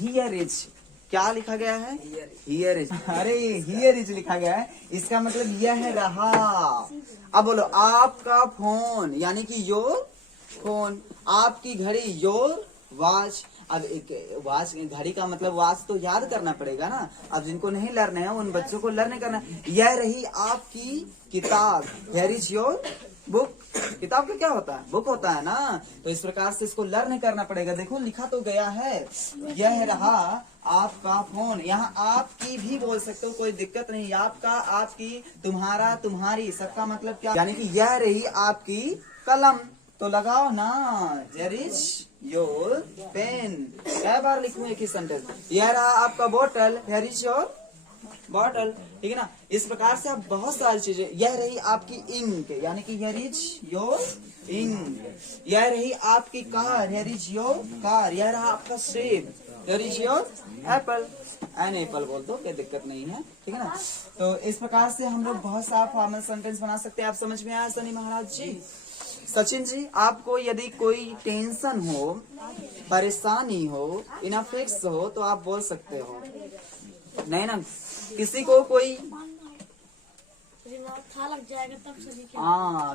Here is क्या लिखा गया है? Here is. अरे हियर इज लिखा गया है, इसका मतलब यह रहा। अब बोलो आपका फोन, यानी कि योर फोन। आपकी घड़ी योर वॉच। अब एक वॉच, घड़ी का मतलब वॉच तो याद करना पड़ेगा ना। अब जिनको नहीं लर्न है उन बच्चों को लर्न करना। यह रही आपकी किताब, हियर इज योर बुक। किताब का क्या होता है? बुक होता है ना। तो इस प्रकार से इसको लर्न करना पड़ेगा। देखो लिखा तो गया है, यह रहा आपका फोन। यहाँ आपकी भी बोल सकते हो, कोई दिक्कत नहीं। आपका, आपकी, तुम्हारा, तुम्हारी, सबका मतलब क्या? यानी कि यह रही आपकी कलम। तो लगाओ ना, देयर इज योर पेन। क्या बार लिखूं एक ही सेंटेंस? यह रहा आपका बोतल, हियर इज योर बॉटल। ठीक है ना। इस प्रकार से आप बहुत सारी चीजें। यह रही आपकी इंक, यानी कि हियर इज योर इंक। यह रही आपकी car, here is your car. यह रहा आपका सेब, here is your apple. An apple बोल दो, कोई दिक्कत नहीं है। ठीक है ना। तो इस प्रकार से हम लोग बहुत सारा फॉर्मल सेंटेंस बना सकते हैं। आप समझ में आया सनी महाराज जी? सचिन जी, आपको यदि कोई टेंशन हो, परेशानी हो, इनफेक्स हो, तो आप बोल सकते हो। नहीं ना, किसी को कोई था लग जाएगा तब सही।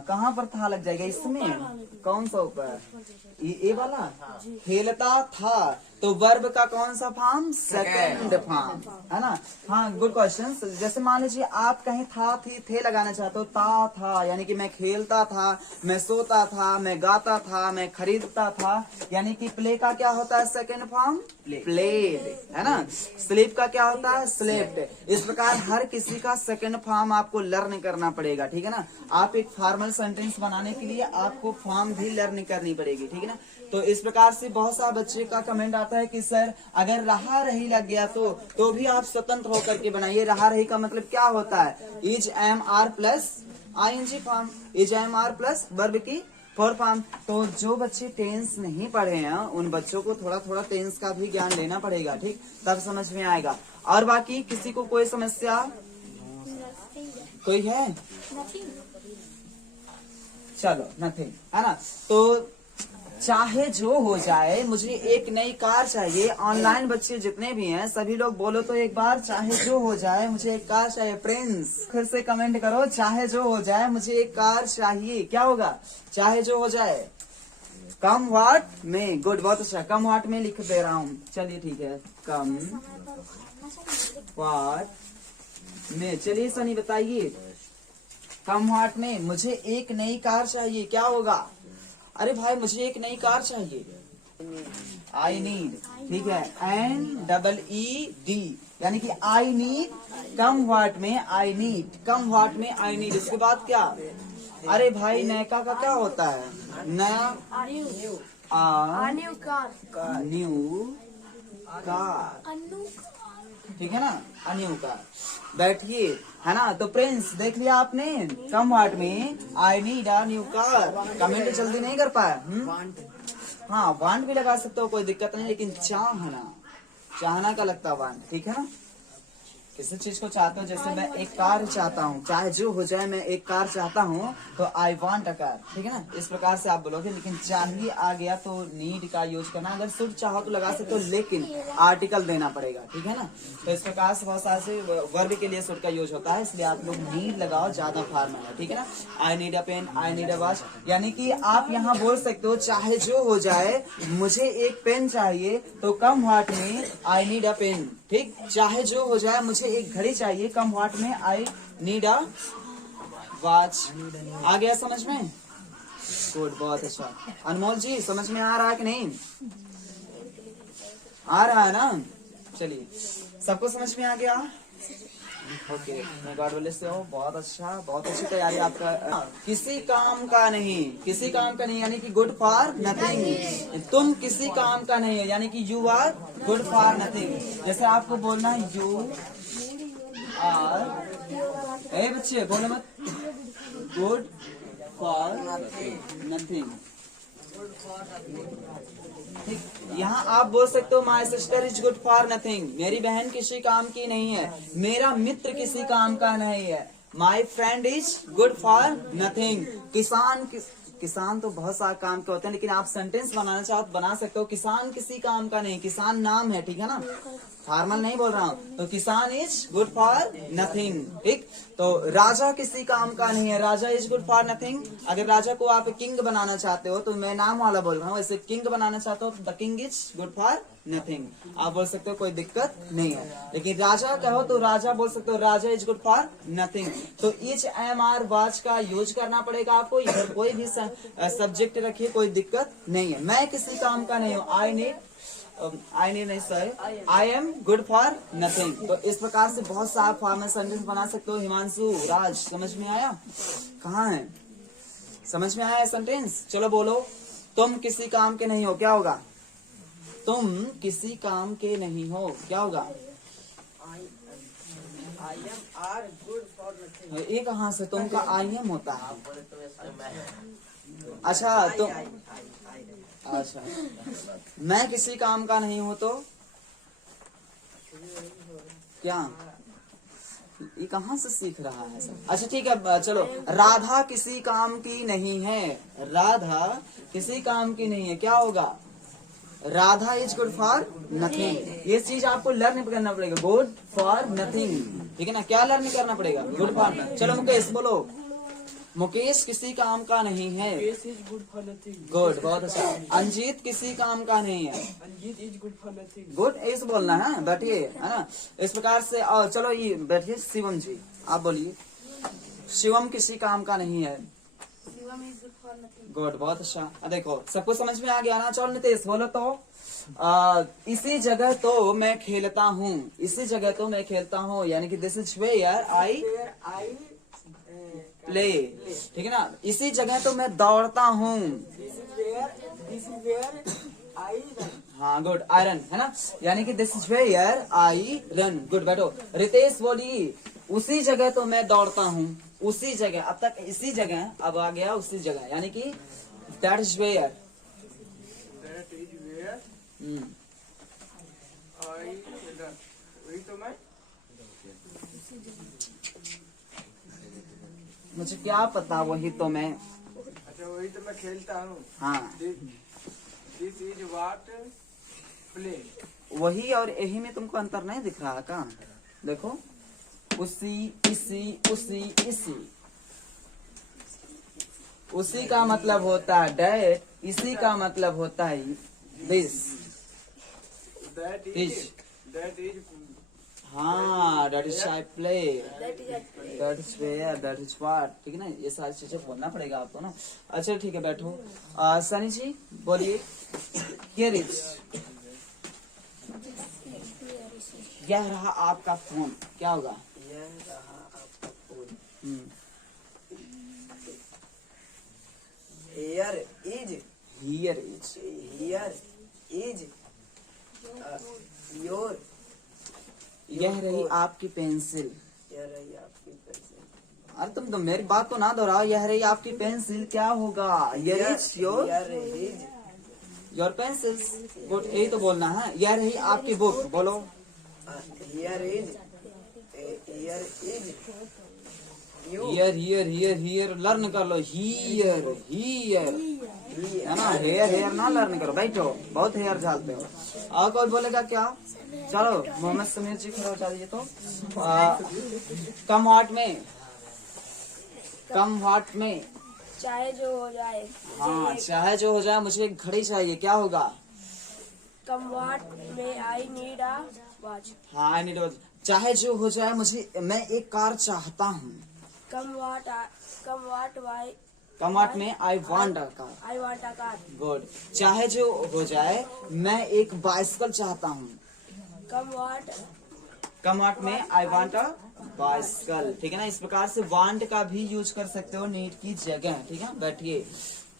कहाँ पर था लग जाएगा? इसमें कौन सा ऊपर? ये वाला खेलता था, तो वर्ब का कौन सा फॉर्म? सेकंड फॉर्म, है ना। हाँ, गुड क्वेश्चन। जैसे मान लीजिए आप कहीं था थी थे लगाना चाहते हो, था, यानी कि मैं खेलता था, मैं सोता था, मैं गाता था, मैं खरीदता था। यानी कि प्ले का क्या होता है? सेकंड फॉर्म प्लेड, है ना। स्लीप का क्या होता है? स्लेप्ट। इस प्रकार हर किसी का सेकंड फॉर्म आपको लर्न करना पड़ेगा। ठीक है ना। आप एक फॉर्मल सेंटेंस बनाने के लिए आपको फॉर्म भी लर्न करनी पड़ेगी। ठीक है ना। तो इस प्रकार से बहुत सारे बच्चे का कमेंट आता है कि सर अगर रहा रही लग गया तो भी आप स्वतंत्र होकर के बनाइए। रहा रही का मतलब क्या होता है? Is am are plus ING form, is am are plus verb की फोर फॉर्म। तो जो बच्चे टेंस नहीं पढ़े हैं उन बच्चों को थोड़ा थोड़ा टेंस का भी ज्ञान लेना पड़ेगा। ठीक, तब समझ में आएगा। और बाकी किसी को कोई समस्या कोई है? चलो नथिंग, है ना। तो चाहे जो हो जाए, मुझे एक नई कार चाहिए। ऑनलाइन बच्चे जितने भी हैं सभी लोग बोलो तो एक बार, चाहे जो हो जाए मुझे एक कार चाहिए। प्रिंस फिर से कमेंट करो, चाहे जो हो जाए मुझे एक कार चाहिए। क्या होगा? चाहे जो हो जाए। कम व्हाट में, गुड, बहुत अच्छा। कम व्हाट में लिख दे रहा हूँ। चलिए ठीक है, कम व्हाट में। चलिए सनी बताइए, कम व्हाट में मुझे एक नई कार चाहिए। क्या होगा? अरे भाई मुझे एक नई कार चाहिए। आई नीड, ठीक है, NEED, यानी कि आई नीड। कम व्हाट में आई नीड, कम व्हाट में आई नीड। इसके बाद क्या? अरे भाई नयका का क्या होता है? नया, न्यू कार, ठीक है ना, अन्यू कार। बैठिए, है ना। तो प्रिंस देख लिया आपने, कम व्हाट में आई need a new car. Comment जल्दी नहीं कर पाया। हाँ, वांट भी लगा सकते हो, कोई दिक्कत नहीं, लेकिन चाहना का लगता है वांट। ठीक है ना। किसी चीज को चाहते हो, जैसे मैं एक कार चाहता हूँ, चाहे जो हो जाए मैं एक कार चाहता हूँ, तो आई वांट अ कार। ठीक है ना। इस प्रकार से आप बोलोगे। लेकिन चाहिए आ गया तो नीड का यूज करना। अगर शुड चाहो तो लगा सकते हो, लेकिन आर्टिकल देना पड़ेगा। ठीक है ना। तो इस प्रकार से बहुत सारे वर्ब के लिए शुड का यूज होता है, इसलिए आप लोग नीड लगाओ, ज्यादा फॉर्मल है। ठीक है ना। I need a pen, I need a watch. यानी कि आप यहाँ बोल सकते हो, चाहे जो हो जाए मुझे एक पेन चाहिए, तो कम व्हाट में आई नीड अ पेन। ठीक, चाहे जो हो जाए मुझे एक घड़ी चाहिए, कम व्हाट में आई नीड अ वॉच। आ गया समझ में? गुड, बहुत अच्छा। अनमोल जी समझ में आ रहा है कि नहीं? आ रहा है ना। चलिए, सबको समझ में आ गया? ओके, मैं गॉड विल से हो। बहुत अच्छा, बहुत अच्छी तैयारी आपका। किसी काम का नहीं, किसी काम का नहीं, यानी कि गुड फॉर नथिंग। तुम किसी काम का नहीं हो, यानी कि you are good for nothing. जैसे आपको बोलना है यू आर, ए बच्चे बोलो मत, गुड फॉर नथिंग। ठीक, यहाँ आप बोल सकते हो my sister is good for nothing. मेरी बहन किसी काम की नहीं है, मेरा मित्र किसी काम का नहीं है। My friend is good for nothing. किसान तो बहुत सारे काम के होते हैं, लेकिन आप सेंटेंस बनाना चाहो तो बना सकते हो। किसान किसी काम का नहीं, किसान नाम है, ठीक है ना, फार्मर नहीं बोल रहा हूँ। तो किसान इज गुड फॉर नथिंग, ठीक। तो राजा किसी काम का नहीं है, राजा इज गुड फॉर नथिंग। अगर राजा को आप किंग बनाना चाहते हो, तो मैं नाम वाला बोल रहा हूँ, ऐसे किंग बनाना चाहते हो तो the king is good for nothing, आप बोल सकते हो, कोई दिक्कत नहीं है। लेकिन राजा कहो तो राजा बोल सकते हो, राजा इज गुड फॉर नथिंग। तो इच एम आर वाच का यूज करना पड़ेगा आपको, इधर कोई भी सब्जेक्ट रखिए, कोई दिक्कत नहीं है। मैं किसी काम का नहीं हूँ, आई नीड नहीं sir, I am good for nothing. तो इस प्रकार से बहुत सारे फॉर्मल सेंटेंस बना सकते हो। हिमांशु, राज, समझ में आया? कहाँ है, समझ में आया सेंटेंस? चलो बोलो, तुम किसी काम के नहीं हो, क्या होगा? तुम किसी काम के नहीं हो, क्या होगा? ये कहाँ से तुम का आई एम होता है? अच्छा, तो अच्छा, मैं किसी काम का नहीं हूँ तो क्या, ये कहाँ से सीख रहा है सर? अच्छा ठीक है, चलो, राधा किसी काम की नहीं है, राधा किसी काम की नहीं है, क्या होगा? Radha is good for nothing. ये चीज आपको लर्न करना पड़ेगा, गुड फॉर नथिंग, ठीक है ना। क्या लर्न करना पड़ेगा? Good for. चलो मुकेश बोलो, मुकेश किसी काम का नहीं है, गुड फॉर नथिंग, गुड, बहुत अच्छा। अंजीत किसी काम का नहीं है, Anjit is good for nothing, good, ऐसे बोलना है, बैठिए, है ना, इस प्रकार से। और चलो ये बैठिए, शिवम जी आप बोलिए, शिवम किसी काम का नहीं है, गुड, बहुत अच्छा। देखो सबको समझ में आ गया ना? चलो नितेश बोलो तो, इसी जगह तो मैं खेलता हूँ, इसी जगह तो मैं खेलता हूँ, यानी कि this is where I play, ठीक है ना। इसी जगह तो मैं दौड़ता हूँ, हाँ गुड, आई रन, है ना, यानी कि this is where I run, good. बैठो, रितेश बोलिए, उसी जगह तो मैं दौड़ता हूँ, उसी जगह, अब तक इसी जगह, अब आ गया उसी जगह, यानी कि दैट इज वेयर, वही तो मैं, मुझे क्या पता, वही तो मैं, अच्छा वही तो मैं खेलता हूँ, हाँ, दिस इज व्हाट प्ले, वही और यही में तुमको अंतर नहीं दिख रहा का? देखो, उसी, इसी, उसी, इसी, उसी का मतलब होता है डेट, इसी का मतलब होता है दिस, दैट इज, हाँ, that is I play, that is where, that is what, ठीक है ना, ये सारी चीजें बोलना पड़ेगा आपको ना। अच्छा ठीक है, बैठो, सनी जी बोलिए, हियर इज, यह रहा आपका फोन, क्या होगा? यह रहा आपका phone, here is, here is, here is your, यह रही आपकी पेंसिल, यह रही आपकी पेंसिल। अरे तुम तो मेरी बात को ना दोहराओ, यह रही आपकी पेंसिल, क्या होगा? Here is your pencils, good, यही तो बोलना है। यह रही आपकी बुक, बोलो, here is, here, here, here, here learn कर लो, हियर, हियर, है ना, हेयर, हेयर ना लर्न करो, बैठो, बहुत हेयर झालते हो। और कोई बोलेगा क्या? चलो मोहम्मद समीर जी खड़ा हो जाइए। तो कम वाट में, कम वाट में, चाहे जो हो जाए, हाँ चाहे जो हो जाए, मुझे एक घड़ी चाहिए, क्या होगा? कम वाट में आई नीड अ वॉच, हाँ आई नीड, चाहे जो हो जाए, मुझे, मैं एक कार चाहता हूँ, कम वाट में I want a car, I want a car, good. चाहे जो हो जाए, मैं एक बाइसिकल चाहता हूँ, कम वाट में आई वांट अ बाइसिकल, ठीक है ना। इस प्रकार से वांट का भी यूज कर सकते हो नीड की जगह, ठीक है। बैठिए,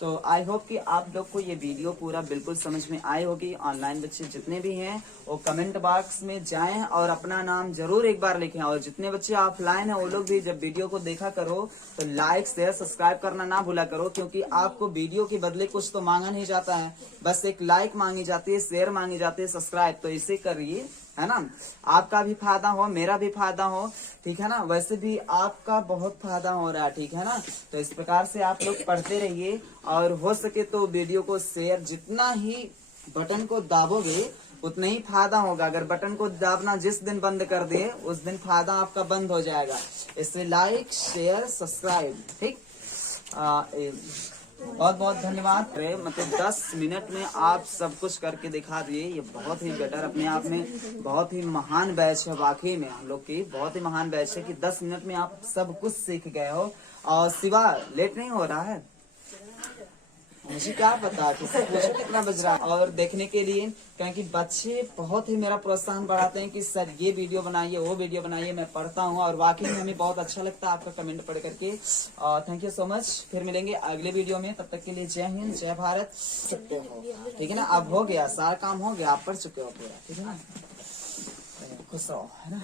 तो आई होप कि आप लोग को ये वीडियो पूरा बिल्कुल समझ में आई होगी। ऑनलाइन बच्चे जितने भी हैं वो कमेंट बॉक्स में जाएं और अपना नाम जरूर एक बार लिखें, और जितने बच्चे ऑफलाइन हैं वो लोग भी जब वीडियो को देखा करो तो लाइक शेयर सब्सक्राइब करना ना भूला करो, क्योंकि आपको वीडियो के बदले कुछ तो मांगा नहीं जाता है, बस एक लाइक मांगी जाती है, शेयर मांगी जाती है, सब्सक्राइब, तो इसे करिए, है ना। आपका भी फायदा हो, मेरा भी फायदा हो, ठीक है ना। वैसे भी आपका बहुत फायदा हो रहा है, ठीक है ना। तो इस प्रकार से आप लोग पढ़ते रहिए, और हो सके तो वीडियो को शेयर, जितना ही बटन को दाबोगे उतना ही फायदा होगा। अगर बटन को दाबना जिस दिन बंद कर दिए उस दिन फायदा आपका बंद हो जाएगा। इसलिए लाइक, शेयर, सब्सक्राइब, ठीक। बहुत बहुत धन्यवाद। मतलब 10 मिनट में आप सब कुछ करके दिखा दिए, ये बहुत ही बेटर, अपने आप में बहुत ही महान बैच है। वाकई में हम लोग की बहुत ही महान बैच है कि 10 मिनट में आप सब कुछ सीख गए हो। और सिवा लेट नहीं हो रहा है, मुझे क्या पता कितना बज रहा है। और देखने के लिए, क्योंकि बच्चे बहुत ही मेरा प्रोत्साहन बढ़ाते हैं कि सर ये वीडियो बनाइए, वो वीडियो बनाइए। मैं पढ़ता हूँ और वाकई में हमें बहुत अच्छा लगता है आपका कमेंट पढ़ करके। Thank you so much. फिर मिलेंगे अगले वीडियो में, तब तक के लिए जय हिंद, जय भारत। सत्य हो, ठीक है ना। अब हो गया, सारा काम हो गया, आप पढ़ चुके हो पूरा, ठीक है ना। खुश रहो, है ना।